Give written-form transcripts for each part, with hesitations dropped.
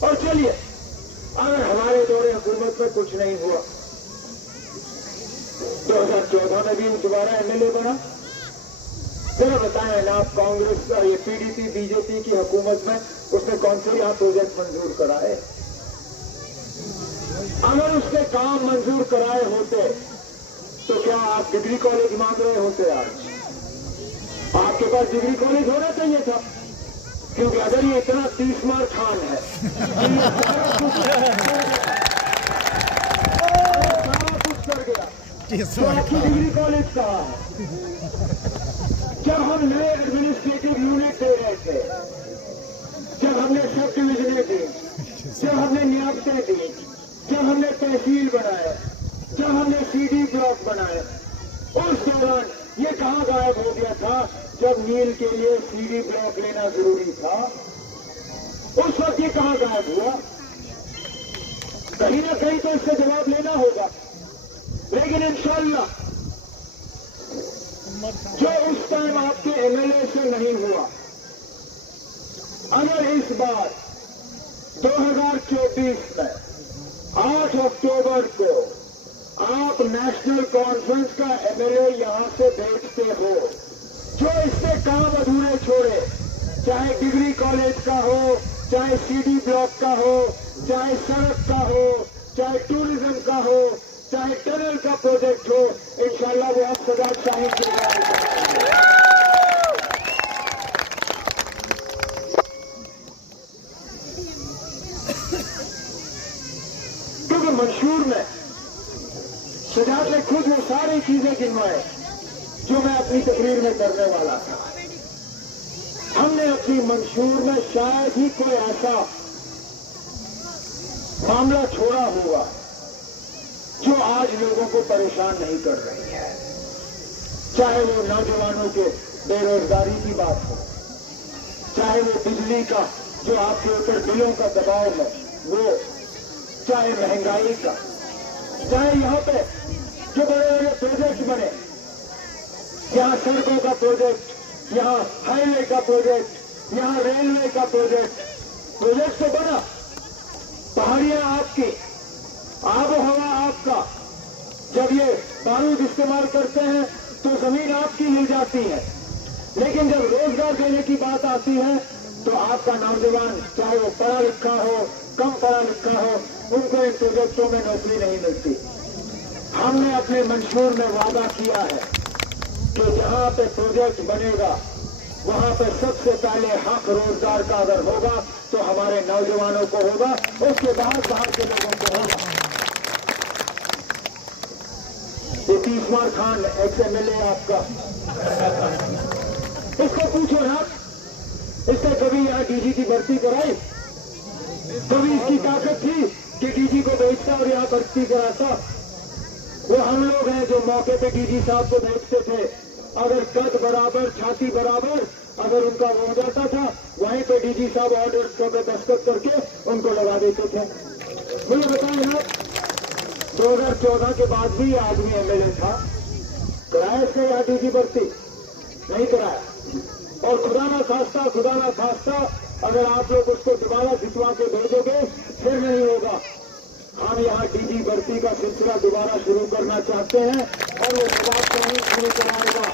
اور چلیے اگر ہمارے دور حکومت میں کچھ نہیں ہوا 2014 میں بھی دوبارہ ایم ایل اے بنا. ذرا بتائیں نا آپ کانگریس کا یہ P D P B J پی کی حکومت میں اس نے کون سے یہاں پروجیکٹ منظور کرائے؟ اگر اس نے کام منظور کرائے ہوتے تو کیا آپ ڈگری کالج مانگ رہے ہوتے؟ آج آپ کے پاس ڈگری کالج ہونا چاہیے تھا، کیونکہ اگر یہ اتنا 30 مار خان ہے سارا کچھ کر گیا تو آپ کی ڈگری کالج کہاں ہے؟ جب ہم نئے ایڈمنسٹریٹو یونٹ دے رہے تھے، جب ہم نے سب ڈویژنیں دی، جب ہم نے نیابتیں دی، جب ہم نے تحصیل بنائے، جب ہم نے سی ڈی بلاک بنائے، اس دوران یہ کہاں غائب ہو گیا تھا؟ جب نیل کے لیے سی ڈی بلاک لینا ضروری تھا اس وقت یہ کہاں غائب ہوا؟ کہیں نہ کہیں تو اس سے جواب لینا ہوگا. لیکن انشاءاللہ جو اس ٹائم آپ کے ایم ایل اے سے نہیں ہوا، اگر اس بار 2024 میں 8 اکتوبر کو آپ نیشنل کانفرنس کا ایم ایل اے یہاں سے بھیجتے ہو جو اس سے کام ادھورے چھوڑے، چاہے ڈگری کالج کا ہو، چاہے سی ڈی بلاک کا ہو، چاہے سڑک کا ہو، چاہے ٹورزم کا ہو، چاہے ٹنل کا پروجیکٹ ہو، انشاءاللہ وہ آپ سجاد شاہین کے کیونکہ منشور میں سجاد نے خود وہ ساری چیزیں گنوائے جو میں اپنی تقریر میں کرنے والا تھا. ہم نے اپنی منشور میں شاید ہی کوئی ایسا معاملہ چھوڑا ہوا جو آج لوگوں کو پریشان نہیں کر رہی ہے، چاہے وہ نوجوانوں کے بے روزگاری کی بات ہو، چاہے وہ بجلی کا جو آپ کے اوپر بلوں کا دباؤ ہے وہ، چاہے مہنگائی کا، چاہے یہاں پہ جو بڑے بڑے پروجیکٹ بنے، یہاں سڑکوں کا پروجیکٹ، یہاں ہائی وے کا پروجیکٹ، یہاں ریلوے کا پروجیکٹ تو بنا. پہاڑیاں آپ کی، آب و ہوا آپ کا، جب یہ بارود استعمال کرتے ہیں تو زمین آپ کی مل جاتی ہے، لیکن جب روزگار دینے کی بات آتی ہے تو آپ کا نوجوان چاہے وہ پڑھا لکھا ہو، کم پڑھا لکھا ہو، ان کو ان پروجیکٹوں میں نوکری نہیں ملتی. ہم نے اپنے منشور میں وعدہ کیا ہے کہ جہاں پہ پروجیکٹ بنے گا وہاں پہ سب سے پہلے حق روزگار کا اگر ہوگا تو ہمارے نوجوانوں کو ہوگا، اس کے بعد باہر کے لوگوں کو ہوگا. یہ 30 مار Khan ex M L A آپ کا، اس کو پوچھو نا، اس نے کبھی یہاں ڈی جی کی بھرتی کرائی؟ کبھی اس کی طاقت تھی کہ ڈی جی کو بھیجتا اور یہاں بھرتی کراتا؟ وہ ہم لوگ ہیں جو موقع پہ ڈی جی صاحب کو بھیجتے تھے، اگر قد برابر چھاتی برابر اگر ان کا وہ ہو جاتا تھا وہیں پہ ڈی جی صاحب آرڈر پہ دستخط کر کے ان کو لگا دیتے تھے. مجھے بتائیں آپ 2014 کے بعد بھی یہ آدمی ایم ایل اے تھا، کرایا اس نے یہاں ڈی جی بھرتی؟ نہیں کرایا. اور خدا نہ خواستہ اگر آپ لوگ اس کو دوبارہ جتوا کے بھیجو گے پھر نہیں ہوگا. ہم یہاں ڈی جی بھرتی کا سلسلہ دوبارہ شروع کرنا چاہتے ہیں اور وہ جواب نہیں شروع کرائے گا،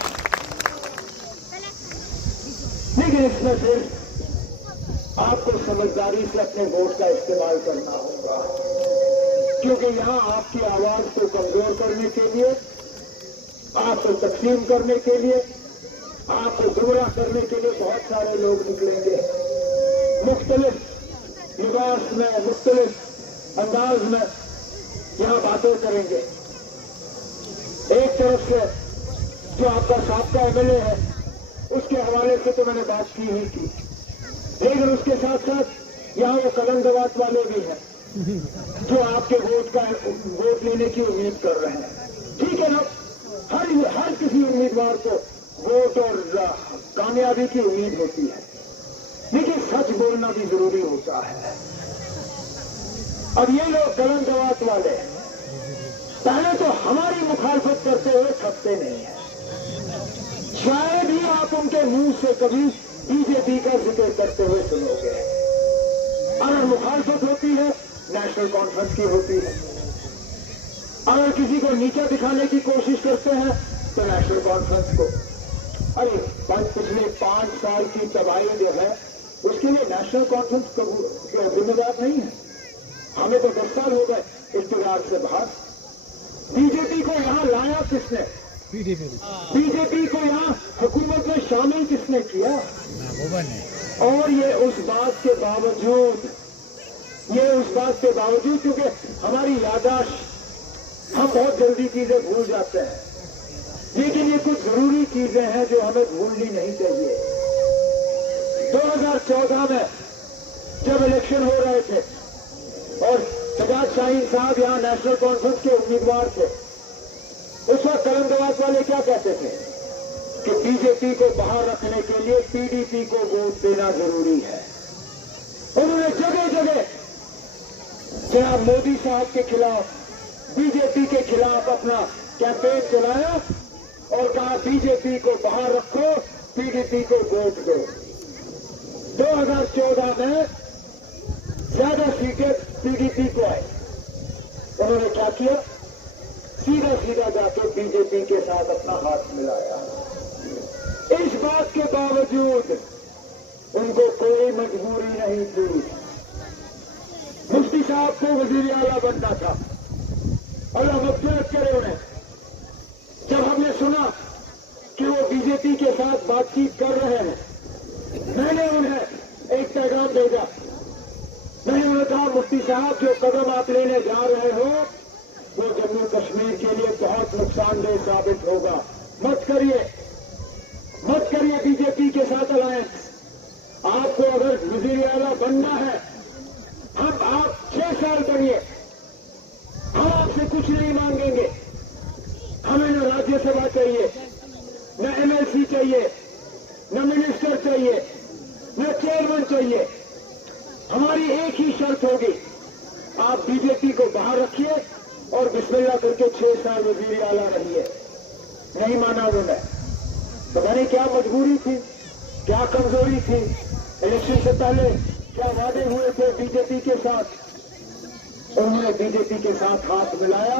لیکن اس میں صرف آپ کو سمجھداری سے اپنے ووٹ کا استعمال کرنا ہوگا، کیونکہ یہاں آپ کی آواز کو کمزور کرنے کے لیے، آپ کو تقسیم کرنے کے لیے، آپ کو گمراہ کرنے کے لیے بہت سارے لوگ نکلیں گے، مختلف لباس میں، مختلف انداز میں یہاں باتیں کریں گے. ایک طرف سے جو آپ کا سابقہ ایم ایل اے ہے اس کے حوالے سے تو میں نے بات کی ہی کی، لیکن اس کے ساتھ ساتھ یہاں وہ کلندوات والے بھی ہیں جو آپ کے ووٹ لینے کی امید کر رہے ہیں. ٹھیک ہے نا، ہر کسی امیدوار کو ووٹ اور کامیابی کی امید ہوتی ہے، لیکن سچ بولنا بھی ضروری ہوتا ہے. اب یہ لوگ کلندوات والے پہلے تو ہماری مخالفت کرتے ہوئے تھکتے نہیں ہیں، شاید ہی آپ ان کے منہ سے کبھی بی جے پی کا ذکر کرتے ہوئے سنو گے. اگر مخالفت ہوتی ہے نیشنل کانفرنس کی ہوتی ہے، اگر کسی کو نیچا دکھانے کی کوشش کرتے ہیں تو نیشنل کانفرنس کو. ارے پچھلے 5 سال کی تباہی جو ہے اس کے لیے نیشنل کانفرنس ذمہ دار نہیں ہے. ہمیں تو 10 سال ہو گئے اقتدار سے باہر. بی جے پی کو یہاں لایا کس نے؟ بی جے پی کو یہاں حکومت میں شامل کس نے کیا؟ اور یہ اس بات کے باوجود کیونکہ ہماری یادداشت، ہم بہت جلدی چیزیں بھول جاتے ہیں، لیکن یہ کچھ ضروری چیزیں ہیں جو ہمیں بھولنی نہیں چاہیے. 2014 میں جب الیکشن ہو رہے تھے اور سجاد شاہین صاحب یہاں نیشنل کانفرنس کے امیدوار تھے، اس وقت قلم دواز والے کیا کہتے تھے کہ بی جے پی کو باہر رکھنے کے لیے پی ڈی پی کو ووٹ دینا ضروری ہے. انہوں نے جگہ جگہ جناب مودی صاحب کے خلاف، بی جے پی کے خلاف اپنا کیمپین چلایا اور کہا بی جے پی کو باہر رکھو، پی ڈی پی کو ووٹ دو. 2014 میں زیادہ سیٹیں پی ڈی پی کو آئی. انہوں نے کیا کیا؟ سیدھا جا کے بی جے پی کے ساتھ اپنا ہاتھ ملایا. اس بات کے باوجود ان کو کوئی مجبوری نہیں تھی. مفتی صاحب کو وزیر اعلیٰ بننا تھا، اللہ مغفرت کرے انہیں. جب ہم نے سنا کہ وہ بی جے پی کے ساتھ بات چیت کر رہے ہیں، میں نے انہیں ایک پیغام بھیجا. میں نے انہیں کہا مفتی صاحب جو قدم آپ لینے جا رہے ہو وہ جموں کشمیر کے لیے بہت نقصان دہ ثابت ہوگا. مت کریے بی جے پی کے ساتھ الائنس. آپ کو اگر وزیر اعلیٰ بننا ہے، آپ 6 سال بنیے، ہم آپ سے کچھ نہیں مانگیں گے. ہمیں نہ راجیہ سبھا چاہیے، نہ ایم ایل سی چاہیے، نہ منسٹر چاہیے، نہ چیئرمین چاہیے. ہماری ایک ہی شرط ہوگی، آپ بی جے پی کو باہر رکھیے اور بسم اللہ کر کے 6 سال وزیر اعلیٰ رہیے. نہیں مانا انہوں نے. پتا نہیں کیا مجبوری تھی، کیا کمزوری تھی. الیکشن سے پہلے کیا وعدے ہوئے تھے بی جے پی کے ساتھ. انہوں نے بی جے پی کے ساتھ ہاتھ ملایا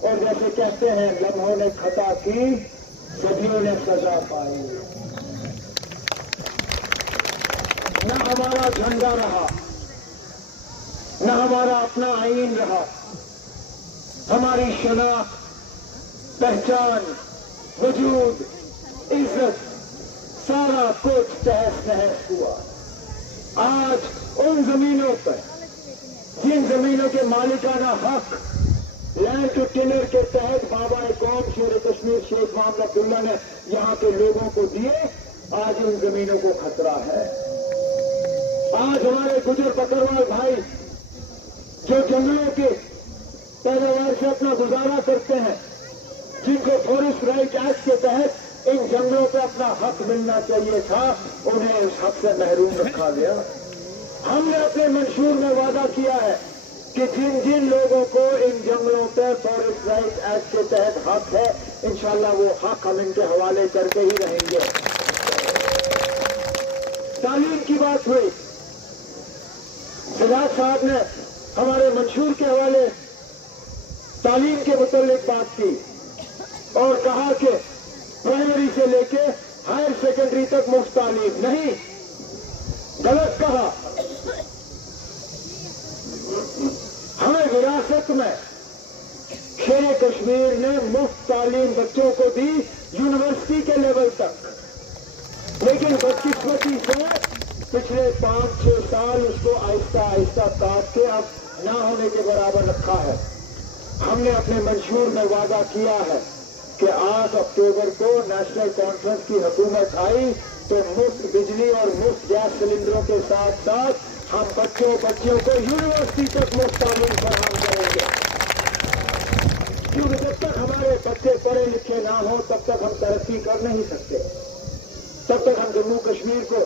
اور جیسے کہتے ہیں لمحوں نے خطا کی، صدیوں نے سزا پائی. نہ ہمارا جھنڈا رہا، نہ ہمارا اپنا آئین رہا. ہماری شناخت، پہچان، وجود، عزت سارا کچھ تہس نہس ہوا. آج ان زمینوں پر جن زمینوں کے مالکانہ حق لینڈ ٹو ٹینر کے تحت بابا قوم شیر کشمیر شیخ محمد عبداللہ نے یہاں کے لوگوں کو دیے، آج ان زمینوں کو خطرہ ہے. آج ہمارے گجر بکروال بھائی جو جنگلوں کے پیداوار سے اپنا گزارا کرتے ہیں، جن کو فارسٹ رائٹ ایکٹ کے تحت ان جنگلوں پہ اپنا حق ملنا چاہیے تھا، انہیں اس حق سے محروم رکھا گیا. ہم نے اپنے منشور میں وعدہ کیا ہے کہ جن جن لوگوں کو ان جنگلوں پہ فارسٹ رائٹ ایکٹ کے تحت حق ہے، انشاءاللہ وہ حق ہم ان کے حوالے کر کے ہی رہیں گے. تعلیم کی بات ہوئی، سجاد صاحب نے ہمارے منشور کے حوالے تعلیم کے متعلق بات کی اور کہا کہ پرائمری سے لے کے ہائر سیکنڈری تک مفت تعلیم. نہیں، غلط کہا. ہمیں وراثت میں شیر کشمیر نے مفت تعلیم بچوں کو دی یونیورسٹی کے لیول تک، لیکن بدقسمتی سے پچھلے 5-6 سال اس کو آہستہ آہستہ کاٹ کے اب نہ ہونے کے برابر رکھا ہے. ہم نے اپنے منشور میں وعدہ کیا ہے کہ 8 اکتوبر کو نیشنل کانفرنس کی حکومت آئی تو مفت بجلی اور مفت گیس سلنڈروں کے ساتھ ساتھ ہم بچیوں کو یونیورسٹی تک مفت تعلیم فراہم کریں گے. کیونکہ جب تک ہمارے بچے پڑھے لکھے نہ ہوں تب تک ہم ترقی کر نہیں سکتے، تب تک ہم جموں کشمیر کو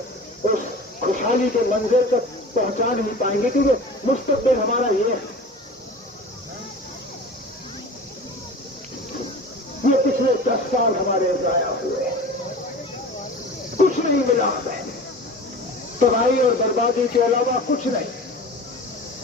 اس خوشحالی کے منزل تک پہنچا نہیں پائیں گے، کیونکہ مستقبل ہمارا یہ ہے. یہ پچھلے 10 سال ہمارے ضائع ہوئے، کچھ نہیں ملا ہمیں، تباہی اور بربادی کے علاوہ کچھ نہیں.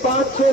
5-6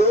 2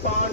5